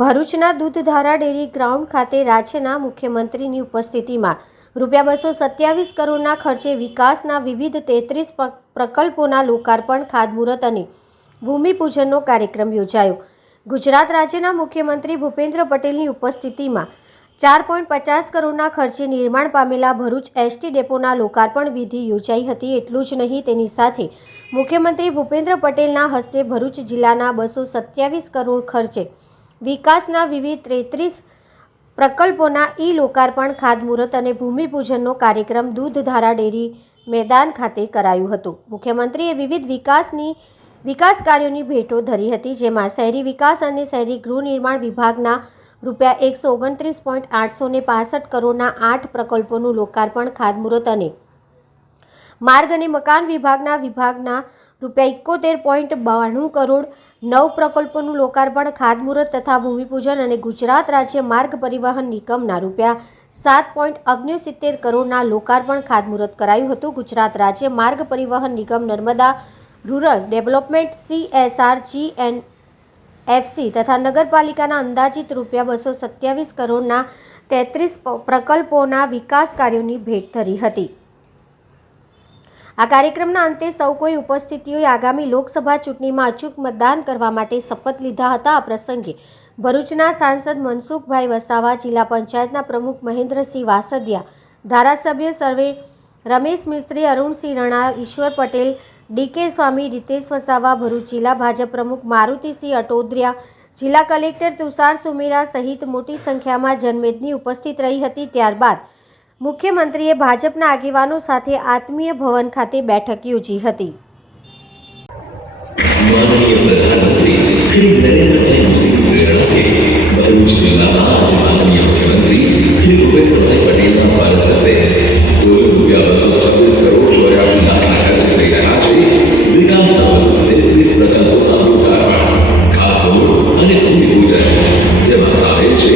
ભરૂચના Dudhdhara dairy ground ખાતે રાજ્યના મુખ્યમંત્રીની ઉપસ્થિતિમાં ₹227 કરોડના ખર્ચે વિકાસના વિવિધ 33 પ્રકલ્પોના લોકાર્પણ, ખાતમુહૂર્ત અને ભૂમિપૂજનનો કાર્યક્રમ યોજાયો। ગુજરાત રાજ્યના મુખ્યમંત્રી ભૂપેન્દ્ર પટેલની ઉપસ્થિતિમાં 4.50 કરોડના ખર્ચે નિર્માણ પામેલા ભરૂચ એસટી ડેપોના લોકાર્પણ વિધિ યોજાઈ હતી। એટલું જ નહીં, તેની સાથે મુખ્યમંત્રી ભૂપેન્દ્ર પટેલના હસ્તે ભરૂચ જિલ્લાના 227 કરોડ ખર્ચે વિકાસના વિવિધ 33 પ્રકલ્પોના લોકાર્પણ, ખાતમુહૂર્ત અને ભૂમિપૂજનનો કાર્યક્રમ દૂધધારા ડેરી મેદાન ખાતે કરાયું હતું। મુખ્યમંત્રીએ વિવિધ વિકાસ કાર્યોની ભેટો ધરી હતી, જેમાં શહેરી વિકાસ અને શહેરી ગૃહ નિર્માણ વિભાગના ₹129.865 કરોડના 8 પ્રકલ્પોનું લોકાર્પણ, ખાતમુહૂર્ત અને માર્ગ અને મકાન વિભાગના ₹71.92 કરોડ 9 પ્રકલ્પોનું લોકાર્પણ, ખાતમુહૂર્ત તથા ભૂમિપૂજન અને ગુજરાત રાજ્ય માર્ગ પરિવહન નિગમના ₹7.69 કરોડના લોકાર્પણ, ખાતમુહૂર્ત કરાયું હતું। ગુજરાત રાજ્ય માર્ગ પરિવહન નિગમ, Narmada rural development CSR GNFC તથા નગરપાલિકાના અંદાજિત ₹227 કરોડના 33 પ્રકલ્પોના વિકાસ કાર્યોની ભેટ ધરી હતી। આ કાર્યક્રમના અંતે સૌ કોઈ ઉપસ્થિતિઓએ આગામી લોકસભા ચૂંટણીમાં અચૂક મતદાન કરવા માટે શપથ લીધા હતા। આ પ્રસંગે ભરૂચના સાંસદ મનસુખભાઈ વસાવા, જિલ્લા પંચાયતના પ્રમુખ મહેન્દ્રસિંહ વાસદિયા, ધારાસભ્ય સર્વે રમેશ મિસ્ત્રી, અરુણસિંહ રણા, ઈશ્વર પટેલ, DK સ્વામી, રીતેશ વસાવા, ભરૂચ જિલ્લા ભાજપ પ્રમુખ મારુતિસિંહ અટોદરિયા, જિલ્લા કલેક્ટર તુષાર સુમેરા સહિત મોટી સંખ્યામાં જનમેદની ઉપસ્થિત રહી હતી। ત્યારબાદ મુખ્યમંત્રીએ ભાજપના આગેવાનો સાથે આત્મીય ભવન ખાતે બેઠક યોજી હતી। माननीय प्रधानमंत्री श्री नरेंद्र भाई मोदी की प्रेरणा से भरूच जिला आज माननीय मुख्यमंत्री श्री भूपेंद्र भाई पटेल भारत से कुल ₹226 करोड़ 84 लाखના ખર્ચે થઈ રહ્યા છે। વિકાસના 33 પ્રકલ્પોના લોકાર્પણ, ખાતમુહૂર્ત અને ભૂમિપૂજન, જેમાં સામેલ છે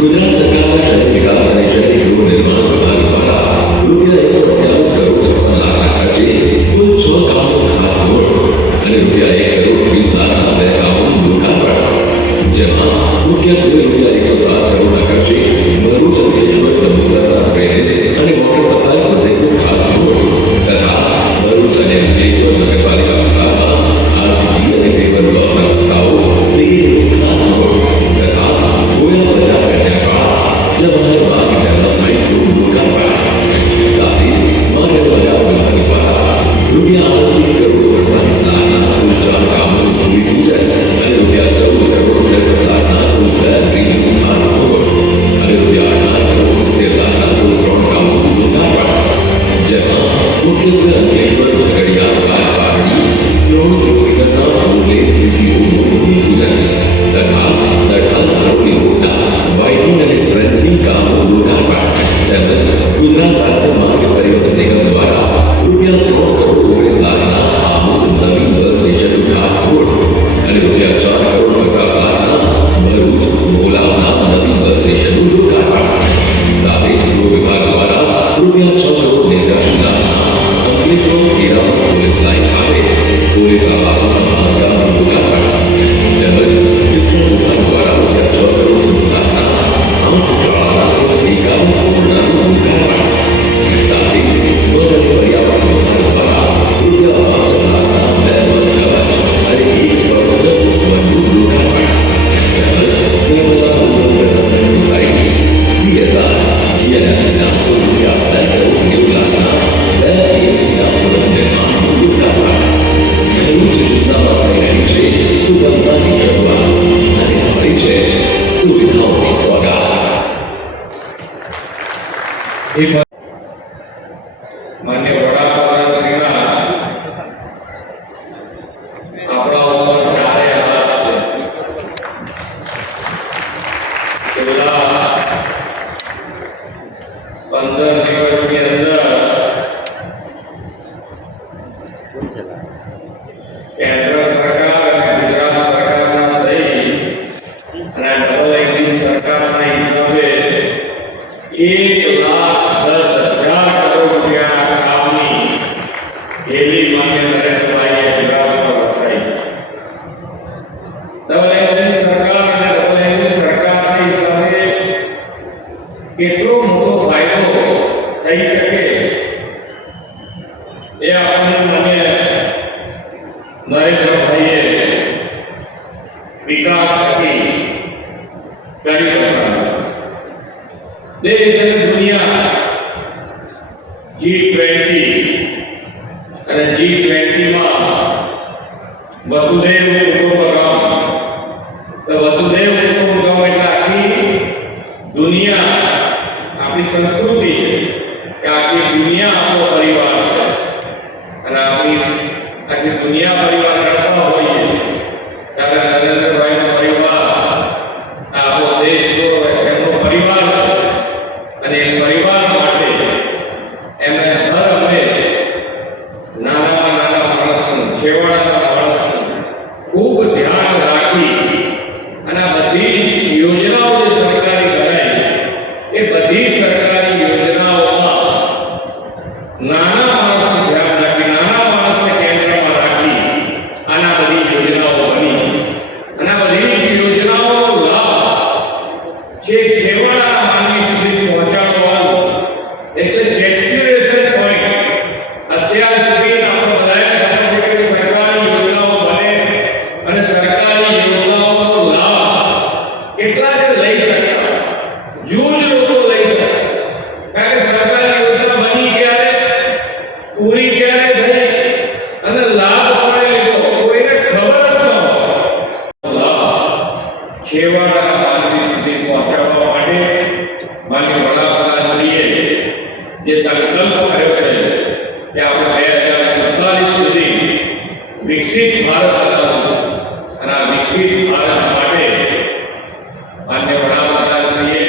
ગુજરાત સરકારના શહેરી વિકાસ અને શહેરી ગૃહ નિર્માણ વિભાગ દ્વારા ₹128 કરોડ 56 લાખના ખર્ચે કુલ 6 કામોનું ખાતમુહૂર્ત અને ₹1 કરોડ 30 લાખના 2 કામોનું લોકાર્પણ, જેમાં મુખ્યત્વે ₹107 કરોડના ખર્ચે ભરૂચ અંકલેશ્વર જંબુસરના ડ્રેનેજ અને વોટર સપ્લાય પ્રોજેક્ટનું ખાતમુહૂર્ત તથા ભરૂચ અને અંકલેશ્વર નગરપાલિકા વિસ્તારમાં RCC અને પેપર બ્લોકના રસ્તાઓ વગેરેનું ખાતમુહૂર્ત તથા ગોયા પ્રજા કન્યાશાળા, જવાહર બાગ ડેવલપમેન્ટનું લોકાર્પણ, સાથે જ માર્ગ પ્રજા વિભાગ દ્વારા ₹38 કરોડ 60 લાખના કુલ 4 કામોનું ભૂમિપૂજન અને ₹14 કરોડ 63 લાખના કુલ 2 બ્રિજનું ખાતમુહૂર્ત અને ₹18 કરોડ 70 લાખના કુલ 3 કામોનું લોકાર્પણ, જેમાં મુખ્યત્વે અંકલેશ્વર ઝઘડિયા પારડી 3 કિલોમીટરના 4 લેન CC રોડનું ભૂમિપૂજન તથા દઢાલ હરોલી રોડના વાઇડનિંગ અને સ્ટ્રેન્થનિંગ કામનું લોકાર્પણ, તેમજ ગુજરાત રાજ્ય માર્ગ પરિવહન નિગમ દ્વારા ₹3 કરોડ 19 લાખના આમોદ નવીન બસ સ્ટેશનનું ખાતમુહૂર્ત અને ₹4 કરોડ 50 લાખના ભરૂચ મોલાવના નવીન બસ સ્ટેશનનું લોકાર્પણ, સાથે જ ગૃહ વિભાગ દ્વારા ₹6 કરોડ 89 લાખના અંકલેશ્વર હીરામણ પોલીસ લાઇન ખાતે પોલીસ આવાસોના બાંધકામનું લોકાર્પણ, તેમજ શિક્ષણ વિભાગ દ્વારા ₹6 કરોડ 60 લાખના 8 શાળાના 51 ઓરડાનું લોકાર્પણ, સાથે જ વન અને પર્યાવરણ વિભાગ દ્વારા ₹62 લાખના 2 વન કવચ અને 1 કરોડ વનનું લોકાર્પણ, તેમજ Narmada rural development society CSR GNFCના કુલ ₹2 કરોડ 90 લાખના 2 AMCના ભવન નિર્માણનું લોકાર્પણ, ભરૂચ જિલ્લામાં થઈ રહી છે સુગમતાની શરૂઆત અને મળી છે સુવિધાઓની સોગાદ। માન્ય વડાપ્રધાન શ્રીના આપણા ઉપર ચારે હાથ છે। છેલ્લા 15 દિવસની અંદર કેન્દ્ર સરકાર અને ગુજરાત સરકારના થઈ અને ડબલ એન્જિન સરકારના હિસાબે 1,10,000 કરોડ રૂપિયાના કામની હેલી માન્ય નરેન્દ્રભાઈએ ગુજરાત પર વસાઈ। ડબલ એન્જિન સરકાર અને ડબલ એન્જિન થઈ શકે એ આપણને મને નરેન્દ્રભાઈએ વિકાસ થકી કરી બતાવ્યું છે. દેશ અને દુનિયા G20 અને G20માં વસુદેવ કુટુંબકમ, તો વસુદેવ કુટુંબકમ એટલે આખી દુનિયા આપણી સંસ્કૃતિ છે કે આખી દુનિયા આપણો પરિવાર છે અને આપણી આખી દુનિયા પરિવાર કરતા હોઈએ ત્યારે નરેન્દ્રભાઈનો પરિવાર આપણો દેશ જો એમનો પરિવાર છે અને એ પરિવાર માટે એમણે હર હંમેશ નાનામાં નાના માણસનું, છેવાડાના માણસનું ખૂબ ધ્યાન રાખી અને આ બધી યોજનાઓ જે સરકારી બનાવી એ બધી સરકારી યોજનાઓમાં નાના માણસનું ધ્યાન રાખી, નાના માણસને કેન્દ્રમાં રાખી અને આ બધી યોજનાઓ બની છે. અને આ બધી જ યોજનાઓનો લાભ છેક છેવાડાના માનવી સુધી પહોંચાડવાનો એટલે સેચ્યુરેશન પોઈન્ટ. અત્યાર સુધી આપણે બધાએ ખબર છે કે સરકારી યોજનાઓ બને અને સરકારી યોજનાઓનો લાભ કેટલા જ લઈ શકતા, જૂજ લોકો લઈ શકતા. કારણ કે સરકારી યોજના બની ક્યારે, પૂરી ક્યારે થઈ અને લાભ કોણે લીધો કોઈને ખબર જ ન હોય. લાભ છેવાડાના માનવી સુધી પહોંચાડવા માટે માનનીય વડાપ્રધાનશ્રીએ જે સંકલ્પ કર્યો છે કે આપણે 2047 સુધી વિકસિત ભારત બનાવવું છે અને આ વિકસિત ભારત માટે માનનીય વડાપ્રધાનશ્રીએ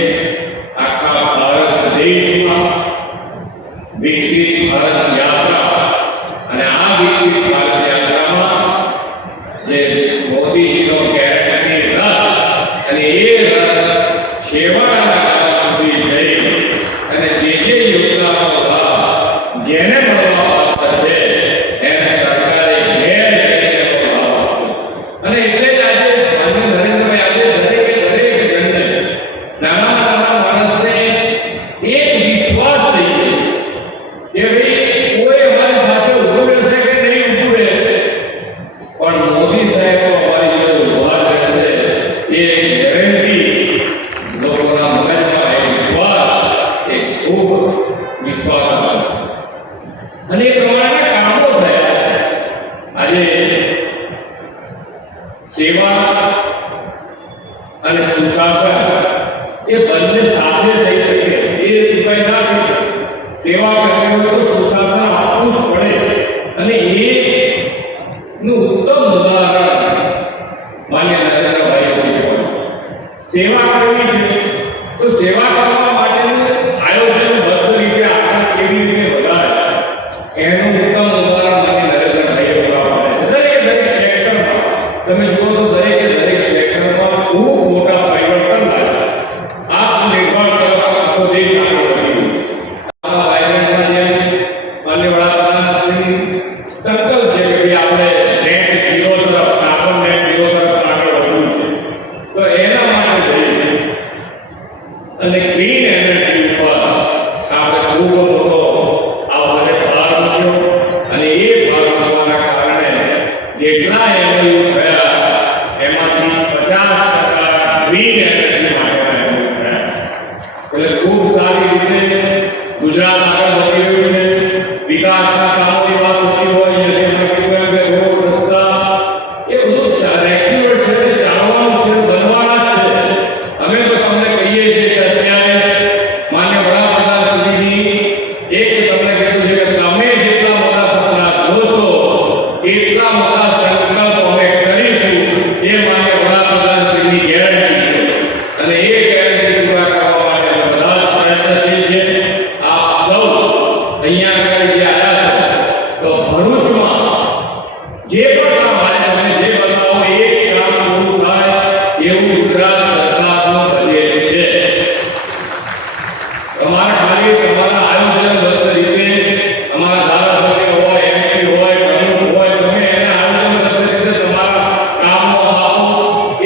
આખા ભારત દેશમાં વિકસિત ભારત યાત્રા અને આ વિકસિત ભારત યાત્રામાં જે મોદીજીનો ગેરંટી રથ અને એ રથ છેવાડાના ગામ સુધી જઈ અને જે યોજનાનો લાભ જેને મળવા પાત્ર છે એને સરકારે ઘેર જઈને એનો લાભ આપ્યો. અને એટલે જ આજે માનનીય નરેન્દ્રભાઈ આજે દરેકે જણને, નાનામાં નાના માણસને એક વિશ્વાસ થઈ ગયો છે કે ભાઈ કોઈ અમારી સાથે ઊભું રહેશે કે નહીં ઊભું રહે, પણ મોદી સાહેબ તો અમારી જોડે ઊભા રહેશે એ ગેરંટી લોકોના મગજમાં એ વિશ્વાસ એ ખૂબ વિશ્વાસ આવે છે. અને એ પ્રમાણેના કામો થયા છે. આજે સેવા અને સુશાસન એ બંને સાથે થઈ શકે, એ સિવાય ના થઈ શકે. સેવા કરવી હોય તો સુશાસન આપવું જ પડે અને એનું ઉત્તમ ઉદાહરણ માન્ય નરેન્દ્રભાઈ મોદી. સેવા કરવી છે તો સેવા કરવા માટેનું આયોજનબદ્ધ રીતે આગળ કેવી રીતે વધારે એનું ઉત્તમ ઉદાહરણ માન્ય નરેન્દ્રભાઈએ પૂરા પાડે છે. દરેક સેક્ટરમાં તમે જુઓ તો દરેક સેક્ટરમાં ખૂબ મોટા પરિવર્તન લાવે છે. આત્મનિર્ભર તરફ આખો દેશ આગળ વધી રહ્યો છે. આ વાયબ્રન્ટમાં જેમ માન્ય વડાપ્રધાનશ્રીની સંકલ્પ છે કે ભાઈ આપણે નેટ ઝીરો તરફ, કાર્બન નેટ ઝીરો તરફ આગળ વધવું છે, તો એના માટે જઈએ અને ગ્રીન એનર્જી ઉપર આપણે ખૂબ મોટો આ વખતે ભાર મૂક્યો અને એ ભાર મૂકવાના કારણે જેટલા MOU થયા એમાંથી 50% ગ્રીન એનર્જી માટેના MOU થયા છે. એટલે ખૂબ સારી રીતે ગુજરાત આગળ વધી રહ્યું છે. વિકાસના કામોની વાત થતી હોય, એટલે એમાં કીધું એમ કે રોડ, રસ્તા એ બધું રેગ્યુલર છે, તે ચાલવાનું છે, બનવાના જ છે. અમે તો તમને કહીએ છીએ કે અત્યારે માન્ય વડાપ્રધાનશ્રીની એક તમને કહેવું છે કે તમે જેટલા મોટા સપના જોશો એટલા મોટા સંકલ્પ અમે કરીશું, એ માન્ય વડાપ્રધાનશ્રીની ગેરંટી છે. અને એ ગેરંટી પૂરા કરવા માટે અમે બધા જ પ્રયત્નશીલ છે. આપ સૌ અહીંયા આગળ જે આવ્યા છે તો ભરૂચમાં જે પણ કામ આવે તમે જે બતાવો એ કામ પૂરું થાય એવું ગુજરાત સરકારનું બજેટ છે. તમારે ખાલી તમારા આયોજનબદ્ધ રીતે અમારા ધારાસભ્ય હોય, MP હોય, પ્રમુખ હોય, તમે એને આયોજનબદ્ધ રીતે તમારા કામો આપો,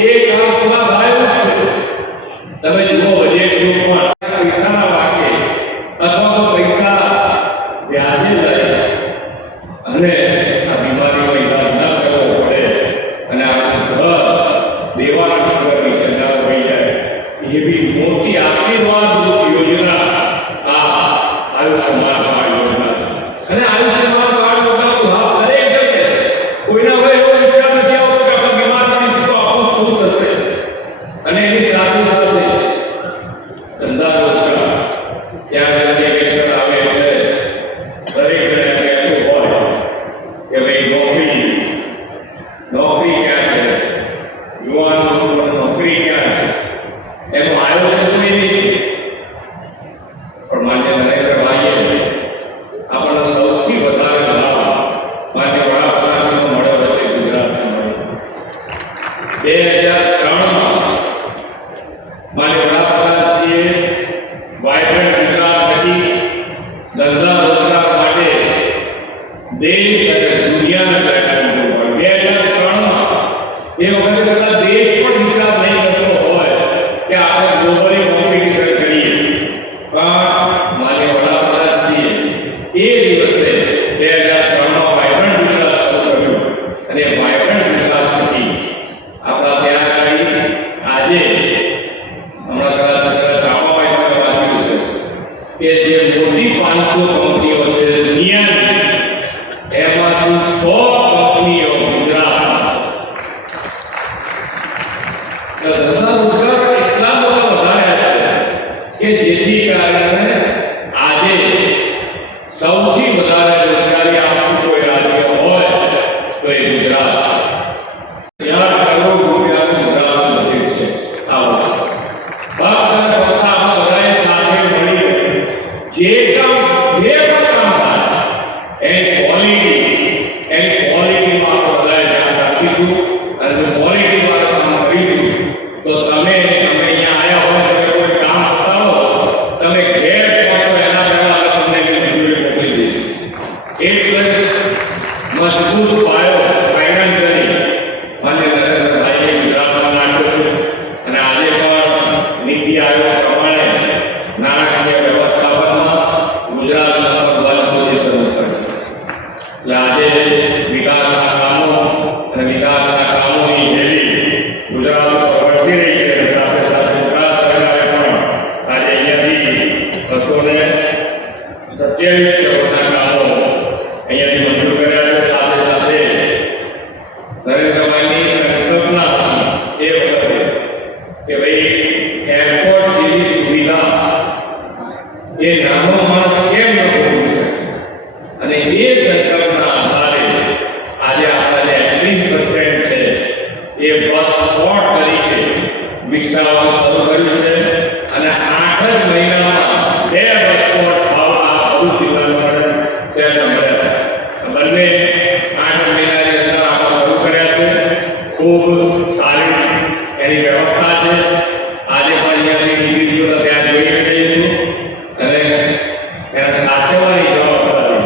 એ કામ પૂરા થાય એવું જ છે. તમે જુઓ બજેટ ગ્રુપમાં પૈસાના વાકે અથવા તો પૈસા આયુષ્યમાન કાર્ડ યોજના છે. અને આયુષ્યમાન કાર્ડ યોજનાનો લાભ દરેક જણ લે છે. કોઈના હવે એવો વિચાર નથી આવતો કે આપણે બીમાર પડીશું તો આપણું શું થશે. અને એની સાથે સાથે ધંધા રોજગાર ત્યાં વેરિફિકેશન આવે એટલે દરેક જણે કહેતું હોય કે ભાઈ નોકરી ક્યાં છે, જુવાન લોકોને નોકરી ક્યાં છે, એનું આયોજન કોઈ નહીં. પણ માન્ય નરેન્દ્રભાઈએ આપણને સૌથી વધારે લાભ માન્ય વડાપ્રધાનશ્રીનો મળ્યો હતો તે ગુજરાતમાં મળ્યો. 2003માં માન્ય વડાપ્રધાનશ્રીએ વાઇબ્રન્ટ ગુજરાત થકી ધંધા રોજગાર માટે દેશ અને દુનિયાના પ્લેટફોર્મ પર 2003માં એ વખતે કદાચ દેશ પણ વિચાર નહીં કરતો હોય કે આપણે ગ્લોબલી કોમ્પિટિશન કરીએ. પણ માન્ય વડાપ્રધાનશ્રીએ એ દિવસે 2003માં વાઇબ્રન્ટ ગુજરાત શરૂ કર્યું અને વાઇબ્રન્ટ ગુજરાત થકી આપણા ત્યાં આગળ આજે હમણાં કદાચ છાપામાં તમે વાંચ્યું છે કે જે મોટી 500 કંપનીઓ છે દુનિયાની એમાંથી 100 કંપનીઓ ગુજરાતમાં. ધંધા રોજગાર એટલા બધા વધાર્યા છે કે જેથી કારણે આજે સૌથી વધારે રોજગારી આપતું કોઈ રાજ્ય હોય તો એ ગુજરાત છે. 4 કરોડ રૂપિયાનું ગુજરાતનું બજેટ છે આ વર્ષે. ફક્ત અને ફક્ત આપણે બધાએ સાથે મળીને જે પણ કામ થાય એની ક્વોલિટીમાં આપણે બધાએ ધ્યાન રાખીશું અને જો ક્વોલિટીમાં કામ કરીશું તો તમે અહીંયા આવ્યા હોય તમે કોઈ કામ બતાવો તમે ઘેર પહોંચો એના પહેલા અમે તમને મજૂરી મોકલી દઈશું. એટલે મજબૂત પાયો ફાઇનાન્શિયલી માન્ય નરેન્દ્રભાઈએ ગુજરાતમાં નાખ્યો છે. અને આજે પણ નીતિ આયોગ પ્રમાણે નાણાકીય વ્યવસ્થાપનમાં ગુજરાત નંબર 1 પોઝિશન ઉપર છે. એટલે આજે વિકાસના કામો અને વિકાસના કામોની હેલી ગુજરાત ઉપર વરસી રહી છે. અને સાથે સાથે ગુજરાત સરકારે પણ આજે અહીંયાથી 227 કરોડના કામો અહીંયાથી મંજૂર કર્યા છે. સાથે સાથે નરેન્દ્રભાઈની સંકલ્પના હતી એ વખતે કે ભાઈ એરપોર્ટ જેવી સુવિધા એ નાનો માણસ કેમ ન ભોગવી શકે. અને એ સંકલ્પના આધારે આજે આપણા જે એચપી બસ સ્ટેન્ડ છે એ બસ પોર્ટ તરીકે વિકસાવવાનું શરૂ કર્યું છે. અને 8 જ મહિનામાં 2 બસ પોર્ટ આ ભરૂચ જિલ્લામાં શહેર મળ્યા છે. બંને 8 મહિનાની અંદર આપણે શરૂ કર્યા છે. ખૂબ સારી એની વ્યવસ્થા છે. આજે પણ અહીંયાથી નીકળીશું તો ત્યાં જોઈને જઈશું અને એને સાચવવાની જવાબદારી,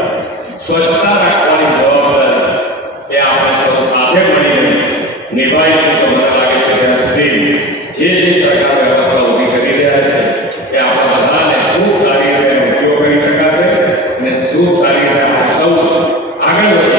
સ્વચ્છતા રાખવાની જવાબદારી એ આપણે સૌ સાથે મળીને નિભાવીશું. તો મને લાગે છે ત્યાં સુધી જે સરકાર વ્યવસ્થા ઊભી કરી રહ્યા છે એ આપણા બધાને ખૂબ સારી રીતે ઉપયોગ કરી શકાશે અને ખૂબ સારી રીતે આપણે સૌ આગળ વધીએ.